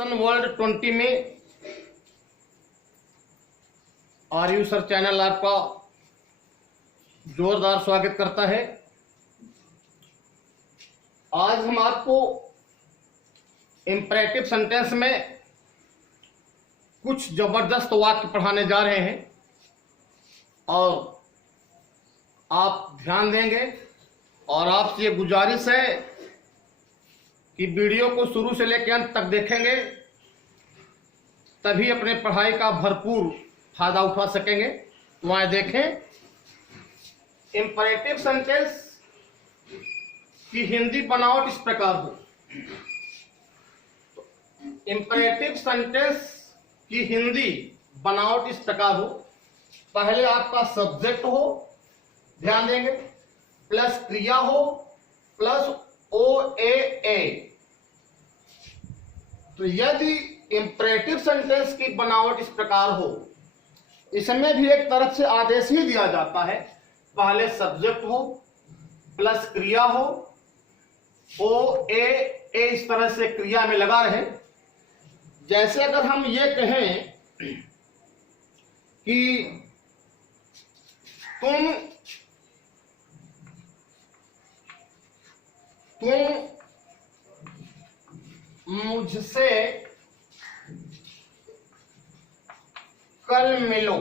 Lesson world 20 में RU sir channel आपका जोरदार स्वागत करता है। आज हम आपको इंपरेटिव सेंटेंस में कुछ जबरदस्त वाक्य पढ़ाने जा रहे हैं और आप ध्यान देंगे और आपसे ये गुजारिश है कि वीडियो को शुरू से लेकर अंत तक देखेंगे, तभी अपने पढ़ाई का भरपूर फायदा उठा सकेंगे। तो आए देखें, इंपरेटिव सेंटेंस की हिंदी बनावट इस प्रकार हो। इंपरेटिव सेंटेंस की हिंदी बनावट इस प्रकार हो। पहले आपका सब्जेक्ट हो, ध्यान देंगे, प्लस क्रिया हो, प्लस ओ ए। तो यदि इंपरेटिव सेंटेंस की बनावट इस प्रकार हो, इसमें भी एक तरफ से आदेश ही दिया जाता है। पहले सब्जेक्ट हो, प्लस क्रिया हो, ओ ए इस तरह से क्रिया में लगा रहे। जैसे अगर हम ये कहें कि तुम मुझसे कल मिलो।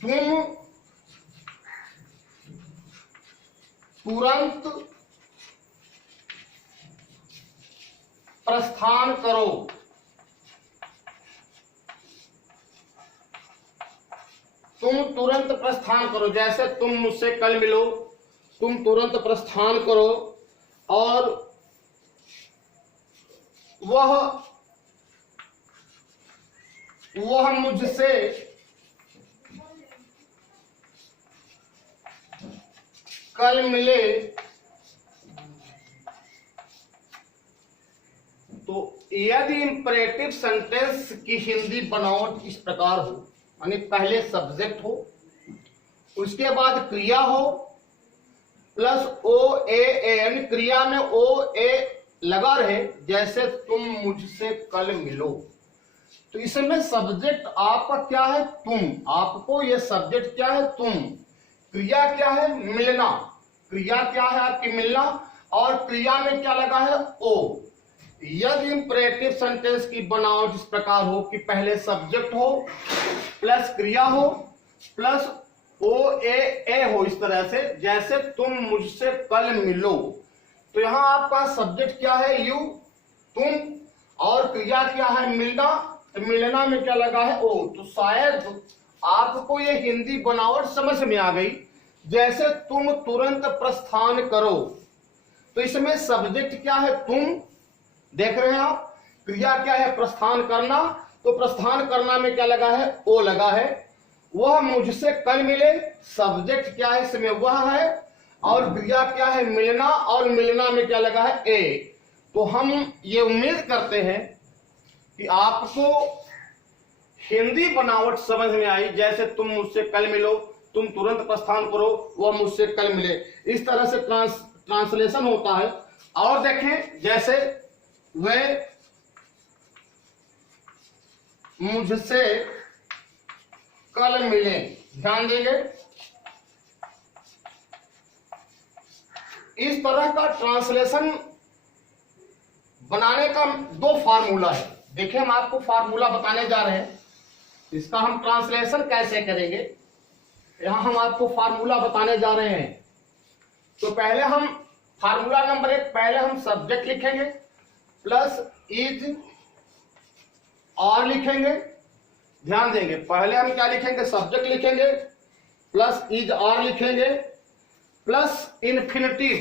तुम तुरंत प्रस्थान करो। तुम तुरंत प्रस्थान करो। जैसे तुम मुझसे कल मिलो, तुम तुरंत प्रस्थान करो। और वह मुझसे कल मिले। तो यदि इंपरेटिव सेंटेंस की हिंदी बनावट इस प्रकार हो, यानी पहले सब्जेक्ट हो, उसके बाद क्रिया हो, प्लस ओ ए, यानी क्रिया में ओ ए लगा रहे, जैसे तुम मुझसे कल मिलो। तो इसमें सब्जेक्ट आपका क्या है? तुम। आपको ये सब्जेक्ट क्या है? तुम। क्रिया क्या है? मिलना। क्रिया क्या है आपकी? मिलना। और क्रिया में क्या लगा है? ओ। यदि इंपरेटिव सेंटेंस की बनावट इस प्रकार हो कि पहले सब्जेक्ट हो, प्लस क्रिया हो, प्लस ओ ए हो, इस तरह से, जैसे तुम मुझसे कल मिलो। तो यहां आपका सब्जेक्ट क्या है? यू, तुम, और क्रिया क्या है? मिलना। तो मिलना में क्या लगा है? ओ। तो शायद आपको ये हिंदी बनावट समझ में आ गई। जैसे तुम तुरंत प्रस्थान करो, तो इसमें सब्जेक्ट क्या है? तुम, देख रहे हैं आप। क्रिया क्या है? प्रस्थान करना। तो प्रस्थान करना में क्या लगा है? ओ लगा है। वह मुझसे कल मिले, सब्जेक्ट क्या है इसमें? वह है। और क्रिया क्या है? मिलना। और मिलना में क्या लगा है? ए। तो हम ये उम्मीद करते हैं कि आपको हिंदी बनावट समझ में आई। जैसे तुम मुझसे कल मिलो, तुम तुरंत प्रस्थान करो, वह मुझसे कल मिले, इस तरह से ट्रांसलेशन होता है। और देखें, जैसे वे मुझसे कल मिले, ध्यान देंगे। इस तरह का ट्रांसलेशन बनाने का दो फार्मूला है। देखिए, हम आपको फार्मूला बताने जा रहे हैं। इसका हम ट्रांसलेशन कैसे करेंगे, यहां हम आपको फार्मूला बताने जा रहे हैं। तो पहले हम फार्मूला नंबर 1, पहले हम सब्जेक्ट लिखेंगे, प्लस इज और लिखेंगे। ध्यान देंगे, पहले हम क्या लिखेंगे? सब्जेक्ट लिखेंगे, प्लस इज और लिखेंगे, plus infinitive,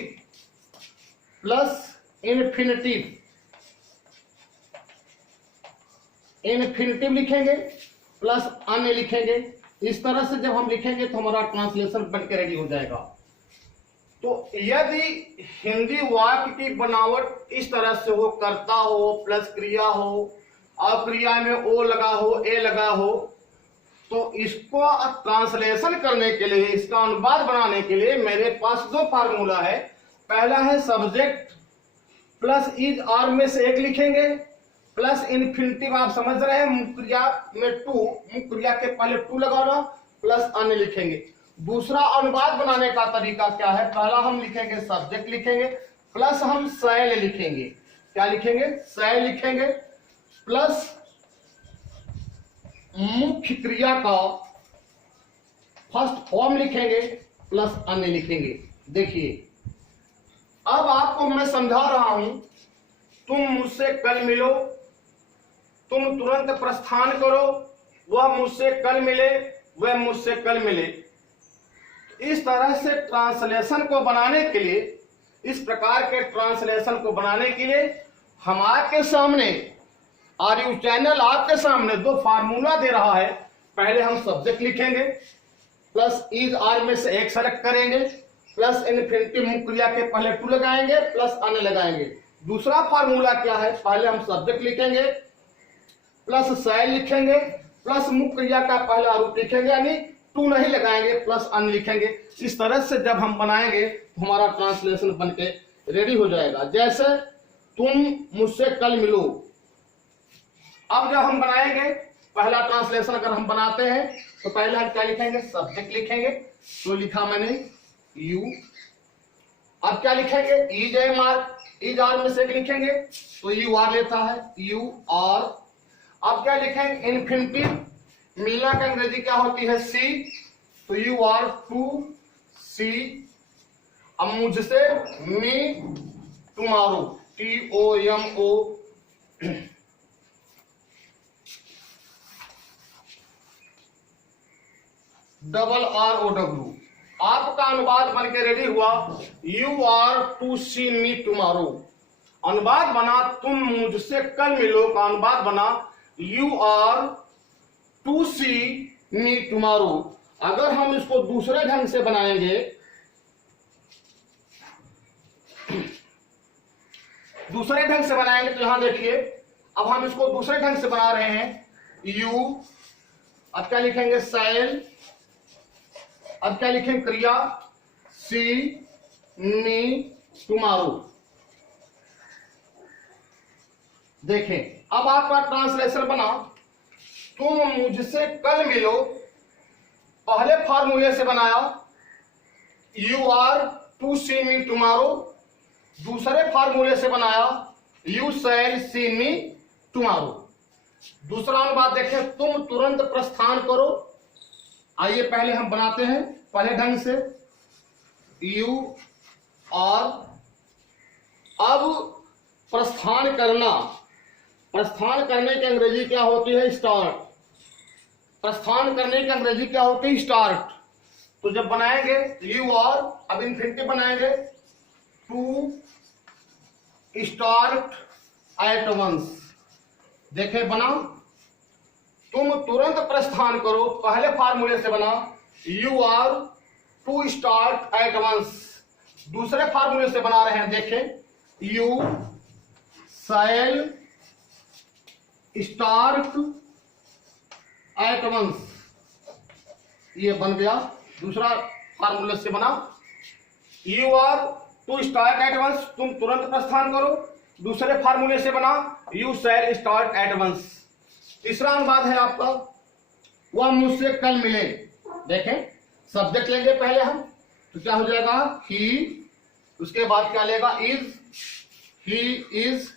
plus infinitive, infinitive लिखेंगे, प्लस अन्य लिखेंगे। इस तरह से जब हम लिखेंगे तो हमारा ट्रांसलेशन बनकर रेडी हो जाएगा। तो यदि हिंदी वाक्य की बनावट इस तरह से हो, कर्ता हो, प्लस क्रिया हो, और क्रिया में ओ लगा हो, ए लगा हो, तो इसको ट्रांसलेशन करने के लिए, इसका अनुवाद बनाने के लिए मेरे पास दो फार्मूला है। पहला है सब्जेक्ट प्लस इज आर में से एक लिखेंगे प्लस इन्फिनिटिव, आप समझ रहे हैं मुख्य क्रिया में टू, मुख्य क्रिया के पहले टू लगाना प्लस अन्य लिखेंगे। दूसरा अनुवाद बनाने का तरीका क्या है, पहला हम लिखेंगे सब्जेक्ट लिखेंगे प्लस हम शैल लिखेंगे, क्या लिखेंगे, शैल लिखेंगे प्लस मुख्य क्रिया का फर्स्ट फॉर्म लिखेंगे प्लस अन्य लिखेंगे। देखिए अब आपको मैं समझा रहा हूं, तुम मुझसे कल मिलो, तुम तुरंत प्रस्थान करो, वह मुझसे कल मिले, वह मुझसे कल मिले। इस तरह से ट्रांसलेशन को बनाने के लिए, इस प्रकार के ट्रांसलेशन को बनाने के लिए हम आपके सामने, आरयू चैनल आपके सामने दो फार्मूला दे रहा है। पहले हम सब्जेक्ट लिखेंगे प्लस इज आर में से एक सेलेक्ट करेंगे प्लस इन्फिनिटिव मुख्य क्रिया के पहले टू लगाएंगे प्लस अन्य लगाएंगे। दूसरा फार्मूला क्या है, पहले हम सब्जेक्ट लिखेंगे प्लस शैल लिखेंगे प्लस मुख्य क्रिया का पहला रूप लिखेंगे, यानी टू नहीं लगाएंगे प्लस अन्य लिखेंगे। इस तरह से जब हम बनाएंगे तो हमारा ट्रांसलेशन बनके रेडी हो जाएगा। जैसे तुम मुझसे कल मिलो, अब जब हम बनाएंगे पहला ट्रांसलेशन अगर हम बनाते हैं तो पहले हम क्या लिखेंगे, सब्जेक्ट लिखेंगे, तो लिखा मैंने यू। अब क्या लिखेंगे, is am are, is are में से लिखेंगे तो यू आर लेता है, यू आर। अब क्या लिखेंगे, इन्फिनिटिव, मिलना का अंग्रेजी क्या होती है, सी, तो यू आर टू सी। अब मुझसे, me, tomorrow, T O M O, double R O W. आपका अनुवाद बन के रेडी हुआ, you are to see me tomorrow. अनुवाद बना तुम मुझसे कल मिलो का अनुवाद बना you are to see me tomorrow. अगर हम इसको दूसरे ढंग से बनाएंगे, दूसरे ढंग से बनाएंगे तो यहां देखिए, अब हम इसको दूसरे ढंग से बना रहे हैं, यू, अब क्या लिखेंगे, शैल, अब क्या लिखेंगे, क्रिया, सी मी टुमारो। देखें अब आपका ट्रांसलेशन बना, तुम मुझसे कल मिलो, पहले फार्मूले से बनाया you are to see me tomorrow, दूसरे फार्मूले से बनाया you shall see me tomorrow. दूसरा अनुवाद देखें, तुम तुरंत प्रस्थान करो। आइए पहले हम बनाते हैं पहले ढंग से, यू और अब प्रस्थान करना, प्रस्थान करने की अंग्रेजी क्या होती है, स्टार्ट। प्रस्थान करने की अंग्रेजी क्या होती है, स्टार्ट। तो जब बनाएंगे यू और, अब इन्फिनिटिव बनाएंगे, टू स्टार्ट एट वंस। देखें बना, तुम तुरंत प्रस्थान करो, पहले फार्मूले से बना you are to start at once. दूसरे फार्मूले से बना रहे हैं, देखें you shall start at once, ये बन गया। दूसरा फार्मूले से बना you are to start at once, तुम तुरंत प्रस्थान करो। दूसरे फार्मूले से बना you shall start at once. तीसरा अनुवाद है आपका, वह मुझसे कल मिले। देखें सब्जेक्ट लेंगे पहले हम, तो क्या हो जाएगा, ही, उसके बाद क्या लेगा, इज, ही इज,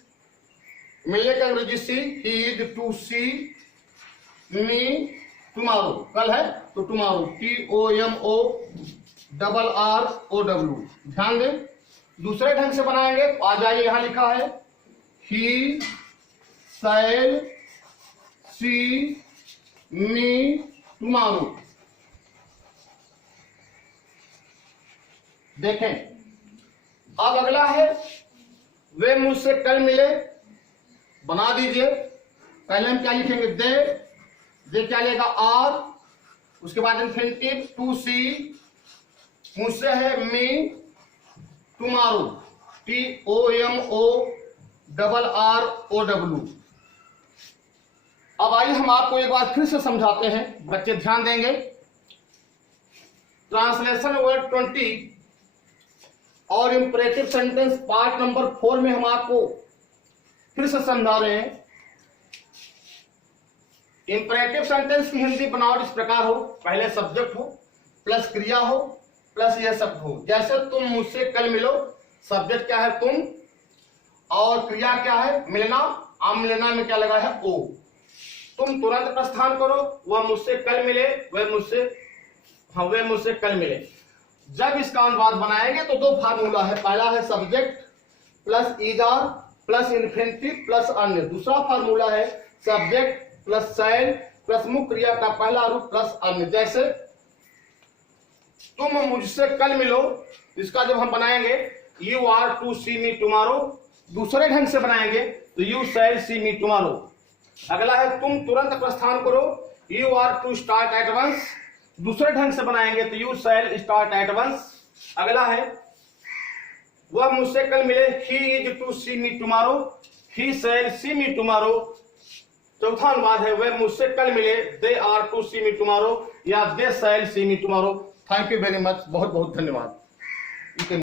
मिलने का अंग्रेजी see, he is to see me tomorrow, कल है तो tomorrow, T O M O double R O W. ध्यान दें, दूसरे ढंग से बनाएंगे, आ जाइए यहां लिखा है ही शैल सी मी टुमारो। देखें अब अगला है, वे मुझसे कल मिले, बना दीजिए। पहले हम क्या लिखेंगे, दे क्या लेगा, आर, उसके बाद इन्फिनिटिव, टू सी, मुझसे है me, tomorrow, T O M O double R O W. अब आइए हम आपको एक बार फिर से समझाते हैं, बच्चे ध्यान देंगे। ट्रांसलेशन वर्ड 20 और इंपरेटिव सेंटेंस पार्ट नंबर 4 में हम आपको फिर से समझा रहे हैं। इंपरेटिव सेंटेंस की हिंदी बनावट इस प्रकार हो, पहले सब्जेक्ट हो प्लस क्रिया हो प्लस यह शब्द हो। जैसे तुम मुझसे कल मिलो, सब्जेक्ट क्या है तुम और क्रिया क्या है मिलना। अब मिलना में क्या लगा है ओ। तुम तुरंत प्रस्थान करो, वह मुझसे कल मिले, वह मुझसे कल मिले। जब इसका अनुवाद बनाएंगे तो दो फार्मूला है, पहला है subject plus is are plus infinitive plus अन्य। दूसरा फार्मूला है सब्जेक्ट प्लस शैल प्लस मुख्य क्रिया का पहला रूप प्लस अन्य। जैसे तुम मुझसे कल मिलो, इसका जब हम बनाएंगे you are to see me tomorrow, दूसरे ढंग से बनाएंगे तो you shell see me tomorrow. अगला है तुम तुरंत प्रस्थान करो, you are to start at once, दूसरे ढंग से बनाएंगे तो you shall start at once. अगला है वह मुझसे कल मिले, he is to see me tomorrow, he shall see me tomorrow. चौथा अनुवाद है वह मुझसे कल मिले, they are to see me tomorrow या they shall see me tomorrow. Thank you very much, बहुत बहुत धन्यवाद।